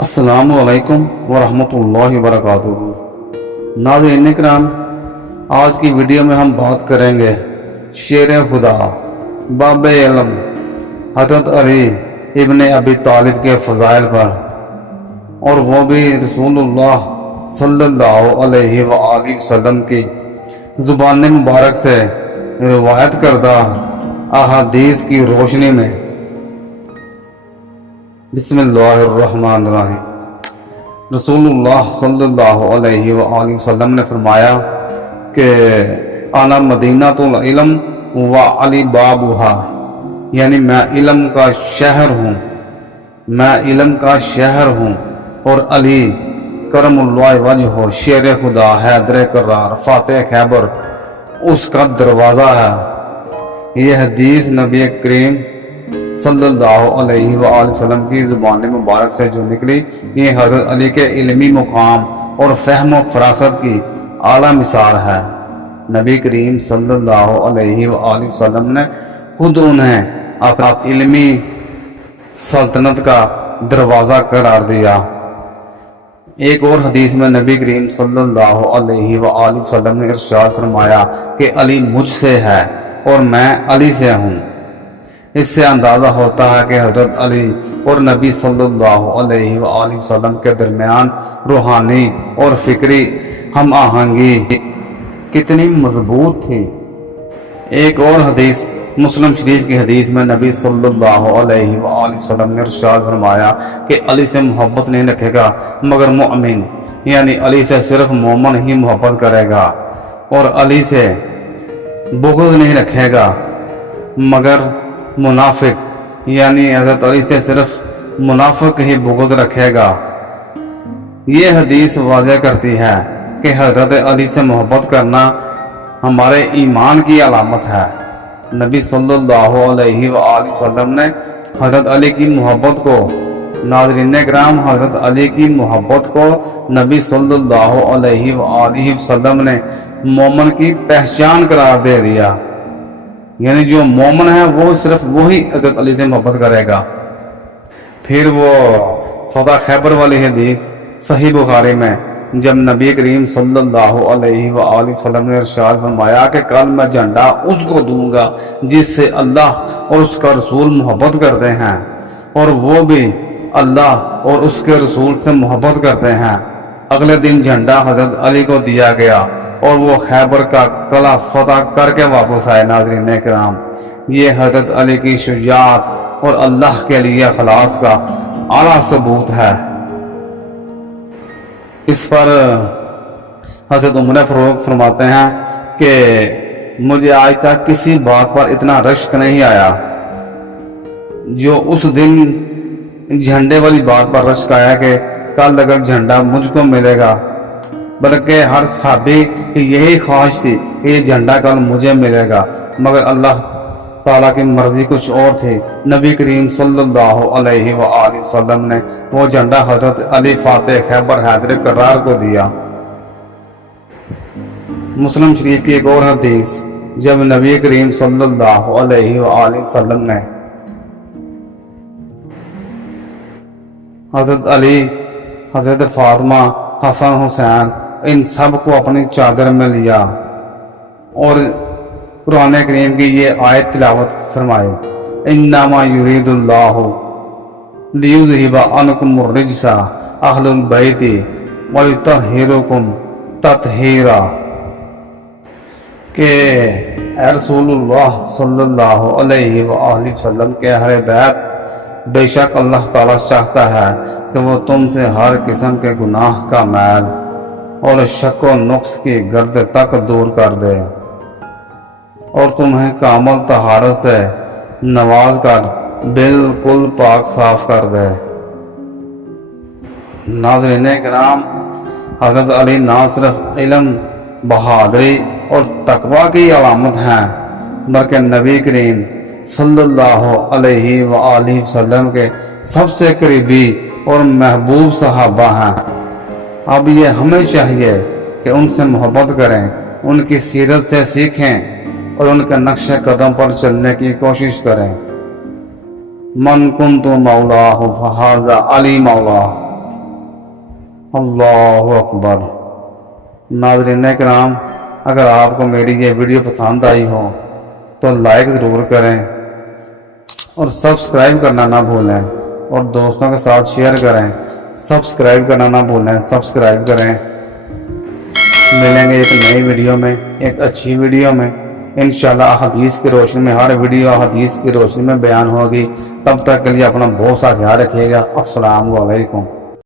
السلام علیکم ورحمۃ اللہ وبرکاتہ۔ ناظرین کرام، آج کی ویڈیو میں ہم بات کریں گے شیر خدا باب علم حضرت علی ابن ابی طالب کے فضائل پر، اور وہ بھی رسول اللہ صلی اللہ علیہ وآلہ وسلم کی زبان مبارک سے روایت کردہ احادیث کی روشنی میں۔ بسم اللہ الرحمن الرحیم۔ رسول اللہ صلی اللہ علیہ وآلہ وسلم نے فرمایا کہ انا مدینہ العلم و علی بابھا، یعنی میں علم کا شہر ہوں، میں علم کا شہر ہوں، اور علی کرم اللہ وجہ شیر خدا حیدر کرار فاتح خیبر اس کا دروازہ ہے۔ یہ حدیث نبی کریم صلی اللہ علیہ وآلہ وسلم کی زبان مبارک سے جو نکلی، یہ حضرت علی کے علمی مقام اور فہم و فراست کی اعلیٰ مثال ہے۔ نبی کریم صلی اللہ علیہ وآلہ وسلم نے خود انہیں اپنی علمی سلطنت کا دروازہ قرار دیا۔ ایک اور حدیث میں نبی کریم صلی اللہ علیہ وآلہ وسلم نے ارشاد فرمایا کہ علی مجھ سے ہے اور میں علی سے ہوں۔ اس سے اندازہ ہوتا ہے کہ حضرت علی اور نبی صلی اللہ علیہ وآلہ وسلم کے درمیان روحانی اور فکری ہم آہنگی کتنی مضبوط تھی۔ ایک اور حدیث مسلم شریف کی حدیث میں نبی صلی اللہ علیہ وآلہ وسلم نے ارشاد فرمایا کہ علی سے محبت نہیں رکھے گا مگر مومن، یعنی علی سے صرف مومن ہی محبت کرے گا، اور علی سے بغض نہیں رکھے گا مگر منافق، یعنی حضرت علی سے صرف منافق ہی بغض رکھے گا۔ یہ حدیث واضح کرتی ہے کہ حضرت علی سے محبت کرنا ہمارے ایمان کی علامت ہے۔ نبی صلی اللہ علیہ وآلہ وسلم نے حضرت علی کی محبت کو، ناظرین کرام، حضرت علی کی محبت کو نبی صلی اللہ علیہ وآلہ وسلم نے مومن کی پہچان قرار دے دیا، یعنی جو مومن ہے وہ صرف وہی حضرت علی سے محبت کرے گا۔ پھر وہ فتح خیبر والی حدیث صحیح بخاری میں، جب نبی کریم صلی اللہ علیہ وآلہ وسلم نے ارشاد فرمایا کہ کل میں جھنڈا اس کو دوں گا جس سے اللہ اور اس کا رسول محبت کرتے ہیں، اور وہ بھی اللہ اور اس کے رسول سے محبت کرتے ہیں۔ اگلے دن جھنڈا حضرت علی کو دیا گیا اور وہ خیبر کا قلعہ فتح کر کے واپس آئے۔ ناظرین کرام، یہ حضرت علی کی شجاعت اور اللہ کے لیے اخلاص کا اعلیٰ ثبوت ہے۔ اس پر حضرت عمر فاروق فرماتے ہیں کہ مجھے آج تک کسی بات پر اتنا رشک نہیں آیا جو اس دن جھنڈے والی بات پر رشک آیا کہ کل اگر جھنڈا مجھ کو ملے گا، بلکہ ہر صحابی کی یہی خواہش تھی کہ یہ جھنڈا کل مجھے ملے گا، مگر اللہ تعالیٰ کی مرضی کچھ اور تھی۔ نبی کریم صلی اللہ علیہ وآلہ وسلم نے وہ جھنڈا حضرت علی فاتح خیبر حیدر کرار کو دیا۔ مسلم شریف کی ایک اور حدیث، جب نبی کریم صلی اللہ علیہ وآلہ وسلم نے حضرت علی، حضرت فاطمہ، حسن، حسین، ان سب کو اپنی چادر میں لیا اور قرآن کریم کی یہ آیت تلاوت فرمائے، انما یرید اللہ لیذھب عنکم الرجس اہل البیت ویطہرکم تطہیرا، کہ اے رسول اللہ صلی اللہ علیہ وآلہ وسلم کے اہل بیت، بے شک اللہ تعالیٰ چاہتا ہے کہ وہ تم سے ہر قسم کے گناہ کا میل اور شک و نقص کی گرد تک دور کر دے، اور تمہیں کامل طہارت سے نواز کر بالکل پاک صاف کر دے۔ ناظرین کرام، حضرت علی نہ صرف علم، بہادری اور تقوی کی علامت ہیں، بلکہ نبی کریم صلی اللہ علیہ وآلہ وسلم کے سب سے قریبی اور محبوب صحابہ ہیں۔ اب یہ ہمیں چاہیے کہ ان سے محبت کریں، ان کی سیرت سے سیکھیں اور ان کے نقش قدم پر چلنے کی کوشش کریں۔ من کنت مولاہ فہذا علی مولاہ، اللہ اکبر۔ ناظرین کرام، اگر آپ کو میری یہ ویڈیو پسند آئی ہو تو لائک ضرور کریں اور سبسکرائب کرنا نہ بھولیں، اور دوستوں کے ساتھ شیئر کریں۔ سبسکرائب کرنا نہ بھولیں، سبسکرائب کریں۔ ملیں گے ایک نئی ویڈیو میں، ایک اچھی ویڈیو میں انشاءاللہ۔ احادیث کی روشنی میں ہر ویڈیو احادیث کی روشنی میں بیان ہوگی۔ تب تک کے لیے اپنا بہت سا خیال رکھیے گا۔ السلام علیکم۔